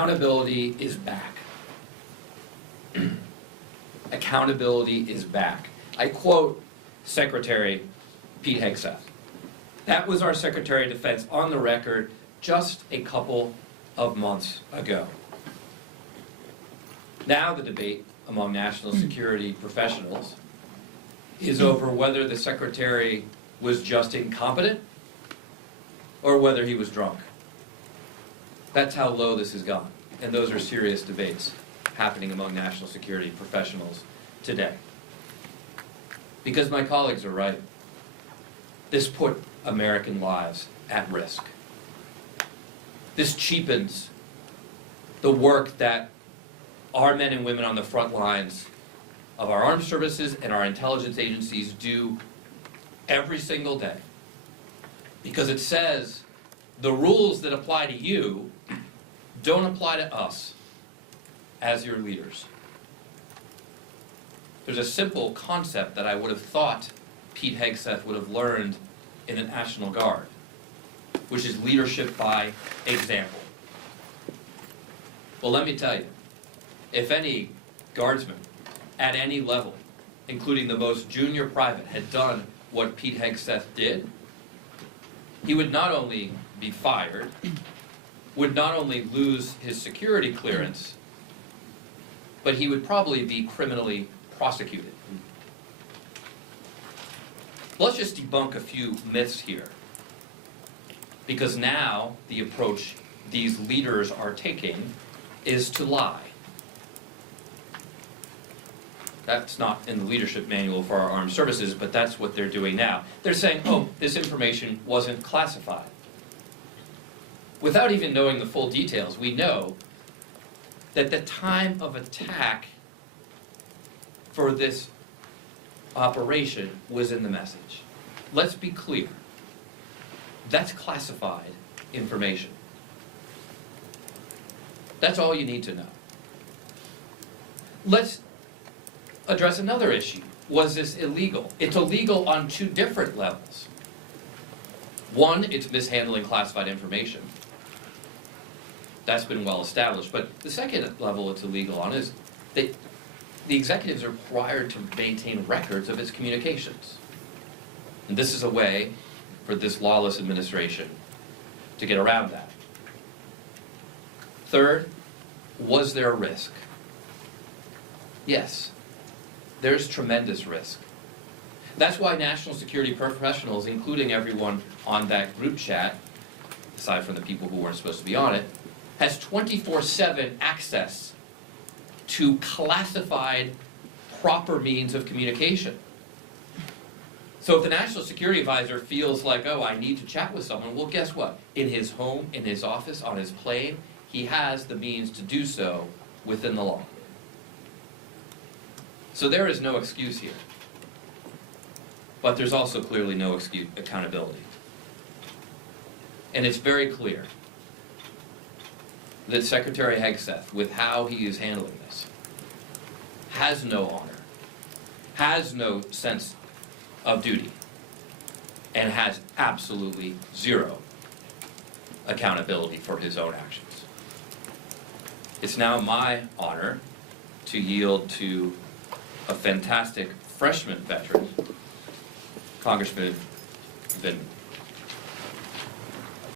Accountability is back. Accountability is back. I quote Secretary Pete Hegseth. That was our Secretary of Defense on the record just a couple of months ago. Now the debate among national security professionals is over whether the Secretary was just incompetent or whether he was drunk. That's how low this has gone, and those are serious debates happening among national security professionals today. Because my colleagues are right. This put American lives at risk. This cheapens the work that our men and women on the front lines of our armed services and our intelligence agencies do every single day. Because it says the rules that apply to you don't apply to us as your leaders. There's a simple concept that I would have thought Pete Hegseth would have learned in the National Guard, which is leadership by example. Well, let me tell you, if any guardsman at any level, including the most junior private, had done what Pete Hegseth did, he would not only be fired, would not only lose his security clearance, but he would probably be criminally prosecuted. Let's just debunk a few myths here, because now the approach these leaders are taking is to lie. That's not in the leadership manual for our armed services, but that's what they're doing now. They're saying, oh, this information wasn't classified. Without even knowing the full details, we know that the time of attack for this operation was in the message. Let's be clear. That's classified information. That's all you need to know. Let's address another issue. Was this illegal? It's illegal on two different levels. One, it's mishandling classified information. That's been well established. But the second level it's illegal on is that the executives are required to maintain records of its communications. And this is a way for this lawless administration to get around that. Third, was there a risk? Yes, there's tremendous risk. That's why national security professionals, including everyone on that group chat, aside from the people who weren't supposed to be on it, has 24/7 access to classified proper means of communication. So if the national security advisor feels like, oh, I need to chat with someone, well, guess what? In his home, in his office, on his plane, he has the means to do so within the law. So there is no excuse here. But there's also clearly no accountability. And it's very clear that Secretary Hegseth, with how he is handling this, has no honor, has no sense of duty, and has absolutely zero accountability for his own actions. It's now my honor to yield to a fantastic freshman veteran, Congressman